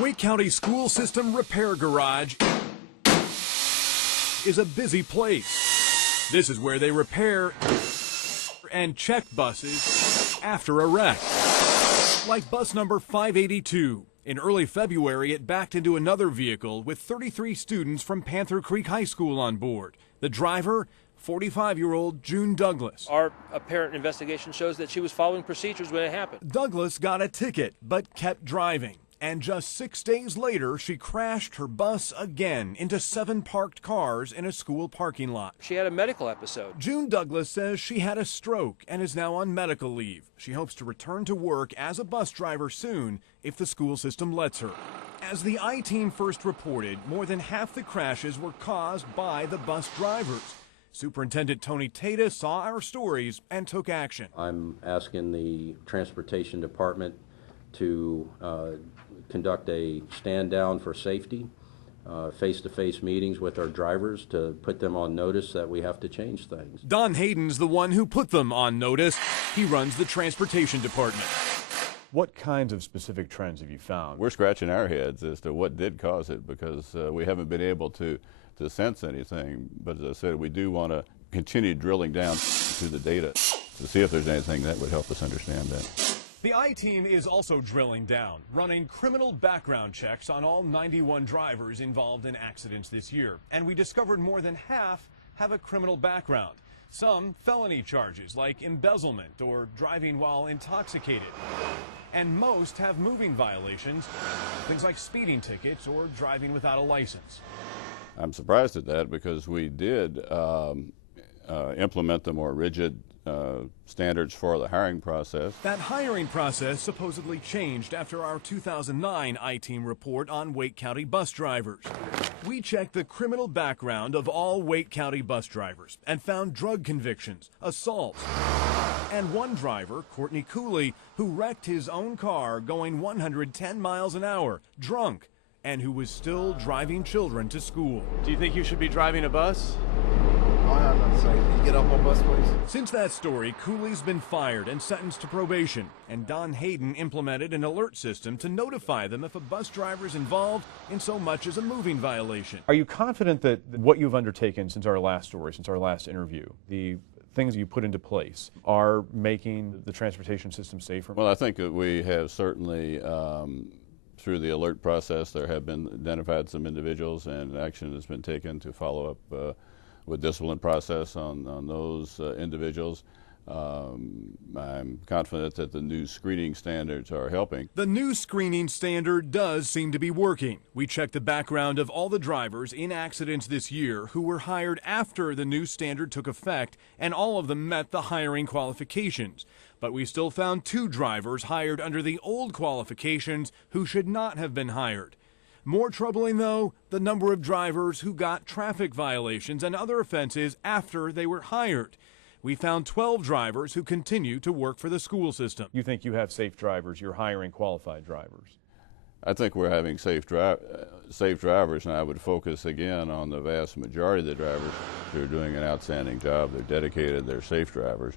Wake County School System Repair Garage is a busy place. This is where they repair and check buses after a wreck. Like bus number 582. In early February, it backed into another vehicle with 33 students from Panther Creek High School on board. The driver, 45-year-old June Douglas. Our apparent investigation shows that she was following procedures when it happened. Douglas got a ticket, but kept driving. And just 6 days later, she crashed her bus again into 7 parked cars in a school parking lot. She had a medical episode. June Douglas says she had a stroke and is now on medical leave. She hopes to return to work as a bus driver soon if the school system lets her. As the I-Team first reported, more than half the crashes were caused by the bus drivers. Superintendent Tony Tata saw our stories and took action. I'm asking the Transportation Department to conduct a stand down for safety, face-to-face meetings with our drivers to put them on notice that we have to change things. Don Hayden's the one who put them on notice. He runs the Transportation Department. What kinds of specific trends have you found? We're scratching our heads as to what did cause it because we haven't been able to sense anything. But as I said, we do want to continue drilling down to the data to see if there's anything that would help us understand that. The I-Team is also drilling down, running criminal background checks on all 91 drivers involved in accidents this year. And we discovered more than half have a criminal background. Some felony charges like embezzlement or driving while intoxicated. And most have moving violations, things like speeding tickets or driving without a license. I'm surprised at that because we did implement the more rigid standards for the hiring process. That hiring process supposedly changed after our 2009 I-Team report on Wake County bus drivers. We checked the criminal background of all Wake County bus drivers and found drug convictions, assaults, and one driver, Courtney Cooley, who wrecked his own car going 110 miles an hour, drunk, and who was still driving children to school. Do you think you should be driving a bus? I'm not safe. Can you get up on bus, please? Since that story, Cooley's been fired and sentenced to probation, and Don Hayden implemented an alert system to notify them if a bus driver's involved in so much as a moving violation. Are you confident that what you've undertaken since our last story, since our last interview, the things you put into place are making the transportation system safer? Well, I think that we have certainly, through the alert process, there have been identified some individuals and action has been taken to follow up with discipline process on those individuals. I'm confident that the new screening standards are helping. The new screening standard does seem to be working. We checked the background of all the drivers in accidents this year who were hired after the new standard took effect, and all of them met the hiring qualifications. But we still found 2 drivers hired under the old qualifications who should not have been hired. More troubling, though, the number of drivers who got traffic violations and other offenses after they were hired. We found 12 drivers who continue to work for the school system. You think you have safe drivers, you're hiring qualified drivers? I think we're having safe drivers, and I would focus again on the vast majority of the drivers who are doing an outstanding job. They're dedicated, they're safe drivers.